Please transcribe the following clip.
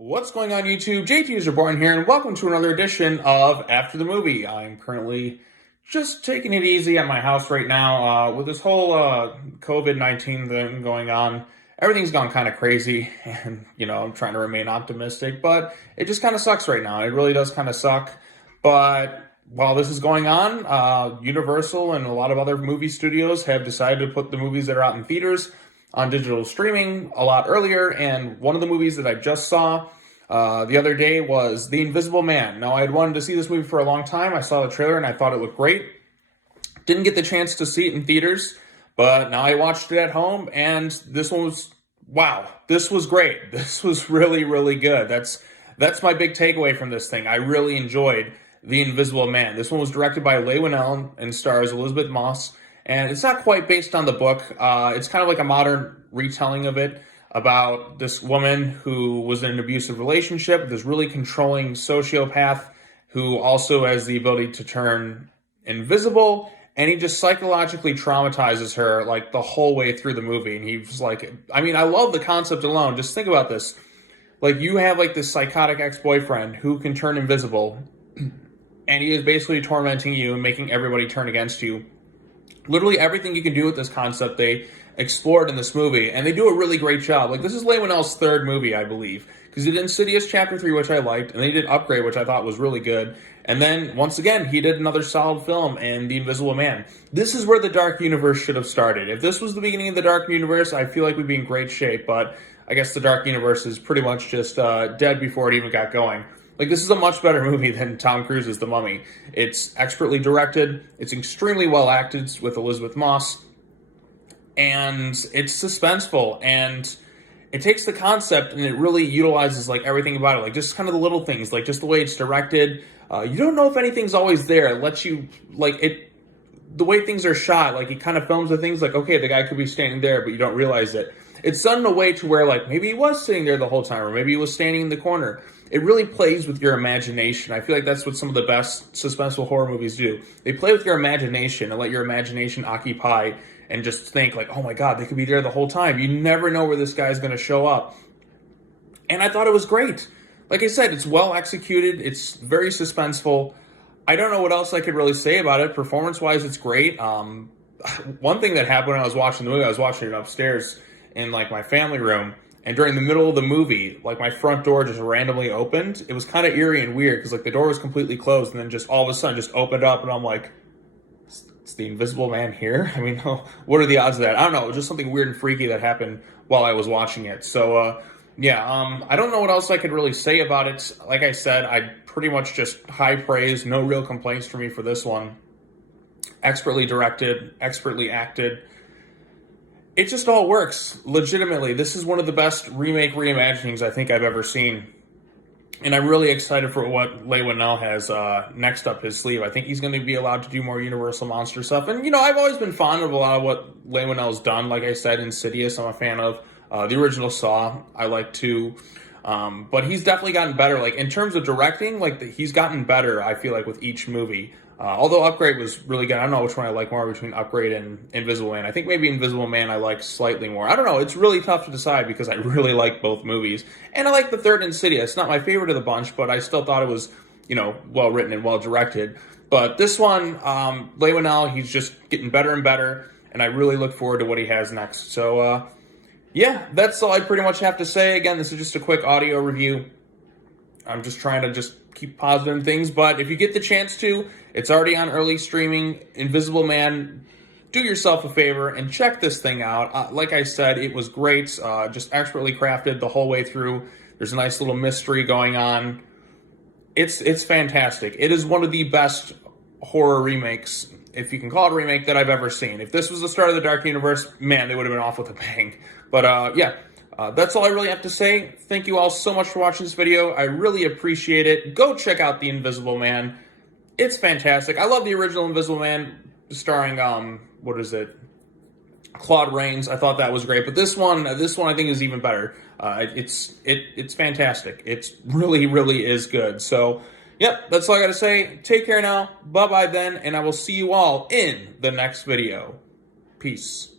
What's going on, YouTube? JT is Reborn here, and welcome to another edition of After the Movie. I'm currently just taking it easy at my house right now with this whole COVID-19 thing going on. Everything's gone kind of crazy, and, I'm trying to remain optimistic, but it just kind of sucks right now. It really does kind of suck, but while this is going on, Universal and a lot of other movie studios have decided to put the movies that are out in theaters on digital streaming a lot earlier, and one of the movies that I just saw the other day was The Invisible Man. Now, I had wanted to see this movie for a long time. I saw the trailer and I thought it looked great. Didn't get the chance to see it in theaters, but now I watched it at home, and this one was, wow, this was great. This was really, really good. That's my big takeaway from this thing. I really enjoyed The Invisible Man. This one was directed by Leigh Whannell and stars Elisabeth Moss. And it's not quite based on the book. It's kind of like a modern retelling of it about this woman who was in an abusive relationship with this really controlling sociopath who also has the ability to turn invisible. And he just psychologically traumatizes her like the whole way through the movie. And he's like, I love the concept alone. Just think about this. Like, you have like this psychotic ex-boyfriend who can turn invisible. And he is basically tormenting you and making everybody turn against you. Literally everything you can do with this concept, they explored in this movie, and they do a really great job. Like, this is Leigh Whannell's third movie, I believe, because he did Insidious Chapter 3, which I liked, and then he did Upgrade, which I thought was really good, and then, once again, he did another solid film in The Invisible Man. This is where the Dark Universe should have started. If this was the beginning of the Dark Universe, I feel like we'd be in great shape, but I guess the Dark Universe is pretty much just dead before it even got going. Like, this is a much better movie than Tom Cruise's The Mummy. It's expertly directed, it's extremely well acted with Elisabeth Moss, and it's suspenseful, and it takes the concept and it really utilizes like everything about it, like just kind of the little things, like just the way it's directed. You don't know if anything's always there. It lets you, the way things are shot, like it kind of films the things like, okay, the guy could be standing there, but you don't realize it. It's done in a way to where, like, maybe he was sitting there the whole time, or maybe he was standing in the corner. It really plays with your imagination. I feel like that's what some of the best suspenseful horror movies do. They play with your imagination and let your imagination occupy and just think, like, oh my God, they could be there the whole time. You never know where this guy's going to show up. And I thought it was great. Like I said, it's well executed. It's very suspenseful. I don't know what else I could really say about it. Performance-wise, it's great. One thing that happened when I was watching the movie, I was watching it upstairs in like my family room, and during the middle of the movie, like my front door just randomly opened. It was kind of eerie and weird because like the door was completely closed, and then just all of a sudden just opened up, and I'm like, it's the Invisible Man here? What are the odds of that? I don't know. It was just something weird and freaky that happened while I was watching it. So I don't know what else I could really say about it. Like I said, I pretty much just high praise, no real complaints for me for this one. Expertly directed, expertly acted. It just all works, legitimately. This is one of the best reimaginings I think I've ever seen. And I'm really excited for what Leigh Whannell has next up his sleeve. I think he's going to be allowed to do more Universal Monster stuff. And, I've always been fond of a lot of what Leigh Whannell's done. Like I said, Insidious, I'm a fan of. The original Saw, I like too. But he's definitely gotten better. Like, in terms of directing, he's gotten better, I feel like, with each movie. Although Upgrade was really good. I don't know which one I like more between Upgrade and Invisible Man. I think maybe Invisible Man I like slightly more. I don't know. It's really tough to decide because I really like both movies. And I like the third Insidious. It's not my favorite of the bunch, but I still thought it was, well written and well directed. But this one, Leigh Whannell, he's just getting better and better. And I really look forward to what he has next. So, that's all I pretty much have to say. Again, this is just a quick audio review. I'm just trying to just keep positive things, but if you get the chance to, it's already on early streaming. Invisible Man, do yourself a favor and check this thing out. Like I said, it was great, just expertly crafted the whole way through. There's a nice little mystery going on. It's fantastic. It is one of the best horror remakes, if you can call it a remake, that I've ever seen. If this was the start of the Dark Universe, man, they would have been off with a bang. But that's all I really have to say. Thank you all so much for watching this video. I really appreciate it. Go check out The Invisible Man. It's fantastic. I love the original Invisible Man starring, Claude Rains. I thought that was great. But this one I think is even better. It's fantastic. It's really, really is good. So, yep, that's all I got to say. Take care now. Bye-bye then, and I will see you all in the next video. Peace.